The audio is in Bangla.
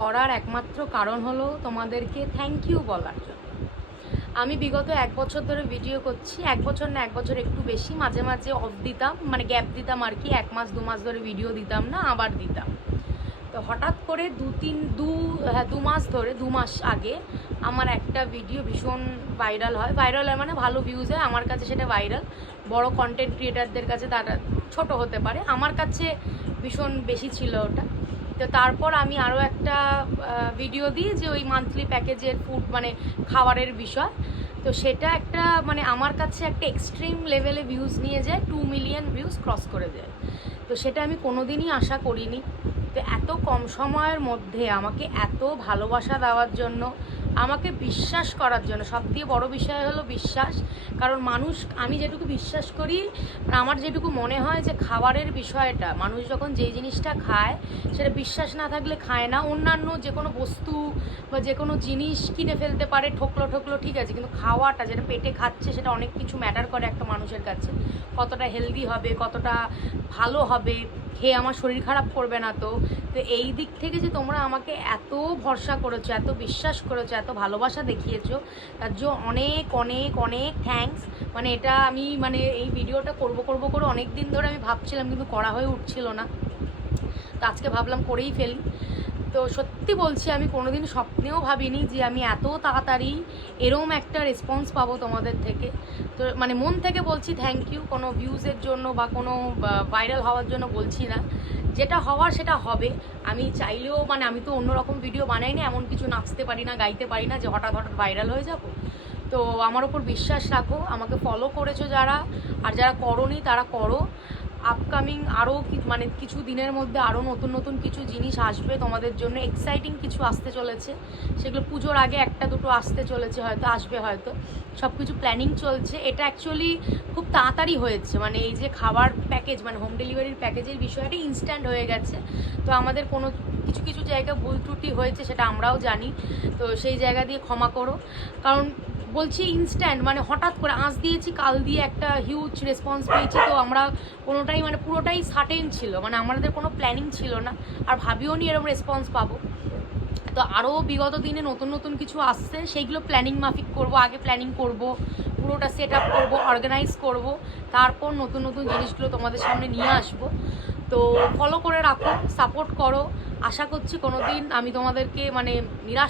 করার একমাত্র কারণ হলো তোমাদেরকে থ্যাংক ইউ বলার জন্য। আমি বিগত 1 বছর ধরে ভিডিও করছি, 1 বছর না 1 বছর একটু বেশি, মাঝে মাঝে অফ দিতাম, মানে গ্যাপ দিতাম আর কি, 1 মাস 2 মাস ধরে ভিডিও দিতাম না, আবার দিতাম। তো হঠাৎ করে 2 মাস ধরে 2 মাস আগে আমার একটা ভিডিও ভীষণ ভাইরাল হয়। ভাইরাল হয় মানে ভালো ভিউজ হয়, আমার কাছে সেটা ভাইরাল। বড় কন্টেন্ট ক্রিয়েটারদের কাছে তারা ছোট হতে পারে, আমার কাছে ভীষণ বেশি ছিল ওটা। তো তারপর আমি আরও একটা ভিডিও দিই যে ওই মান্থলি প্যাকেজের ফুড মানে খাবারের বিষয়। তো সেটা একটা মানে আমার কাছে একটা এক্সট্রিম লেভেলে ভিউজ নিয়ে যায়, 2 মিলিয়ন ভিউজ ক্রস করে যায়। তো সেটা আমি কোনোদিনই আশা করিনি। তো এত কম সময়ের মধ্যে আমাকে এত ভালোবাসা দেওয়ার জন্য, আমাকে বিশ্বাস করার জন্য, সবথেকে বড় বিষয় হলো বিশ্বাস। কারণ মানুষ, আমি যেটুকু বিশ্বাস করি, আমার যেটুকু মনে হয় যে খাবারের বিষয়টা, মানুষ যখন যেই জিনিসটা খায় সেটা বিশ্বাস না থাকলে খায় না। অন্যান্য যে কোনো বস্তু বা যে কোনো জিনিস কিনে ফেলতে পারে, ঠকলো ঠকলো ঠিক আছে, কিন্তু খাওয়াটা যেটা পেটে খাচ্ছে সেটা অনেক কিছু ম্যাটার করে একটা মানুষের কাছে। কতটা হেলদি হবে, কতটা ভালো হবে, খেয়ে আমার শরীর খারাপ করবে না। তো তো এই দিক থেকে যে তোমরা আমাকে এত ভরসা করেছো, এত বিশ্বাস করেছো, এত ভালোবাসা দেখিয়েছো, তার জন্য অনেক অনেক অনেক থ্যাঙ্কস। মানে এটা আমি মানে এই ভিডিওটা করব করে অনেক দিন ধরে আমি ভাবছিলাম, কিন্তু করা হয়ে উঠছিল না। তো আজকে ভাবলাম করেই ফেলি। তো সত্যি বলছি, আমি কোনোদিন স্বপ্নেও ভাবিনি যে আমি এত তাড়াতাড়ি এরম একটা রেসপন্স পাবো তোমাদের থেকে। তো মানে মন থেকে বলছি থ্যাংক ইউ। কোনো ভিউজের জন্য বা কোনো ভাইরাল হওয়ার জন্য বলছি না, যেটা হওয়ার সেটা হবে। আমি চাইলেও মানে আমি তো অন্যরকম ভিডিও বানাই না, এমন কিছু নাচতে পারি না, গাইতে পারি না যে হঠাৎ হঠাৎ ভাইরাল হয়ে যাব। তো আমার ওপর বিশ্বাস রাখো, আমাকে ফলো করেছো যারা, আর যারা করোনি তারা করো। আপকামিং আরও মানে কিছু দিনের মধ্যে আরও নতুন নতুন কিছু জিনিস আসবে তোমাদের জন্য, এক্সাইটিং কিছু আসতে চলেছে। সেগুলো পুজোর আগে একটা দুটো আসতে চলেছে, হয়তো আসবে, হয়তো সব কিছু প্ল্যানিং চলছে। এটা অ্যাকচুয়ালি খুব তাড়াতাড়ি হয়েছে, মানে এই যে খাবার প্যাকেজ মানে হোম ডেলিভারির প্যাকেজের বিষয়টা ইনস্ট্যান্ট হয়ে গেছে। তো আমাদের কোনো কিছু কিছু জায়গায় ভুল ত্রুটি হয়েছে, সেটা আমরাও জানি। তো সেই জায়গা দিয়ে ক্ষমা করো। কারণ বলছি ইনস্ট্যান্ট, মানে হঠাৎ করে আজ দিয়েছি কাল দিয়ে একটা হিউজ রেসপন্স পেয়েছি। তো আমরা কোনোটাই মানে পুরোটাই সার্টেন ছিল, মানে আমাদের কোনো প্ল্যানিং ছিল না, আর ভাবিও নি এরকম রেসপন্স পাবো। তো আরও বিগত দিনে নতুন নতুন কিছু আসছে, সেইগুলো প্ল্যানিং মাফিক করব। আগে প্ল্যানিং করব, পুরোটা সেট আপ করবো, অর্গানাইজ করব, তারপর নতুন নতুন জিনিসগুলো তোমাদের সামনে নিয়ে আসবো। তো ফলো করে রাখো, সাপোর্ট করো। আশা করছি কোনো দিন আমি তোমাদেরকে মানে নিরাশ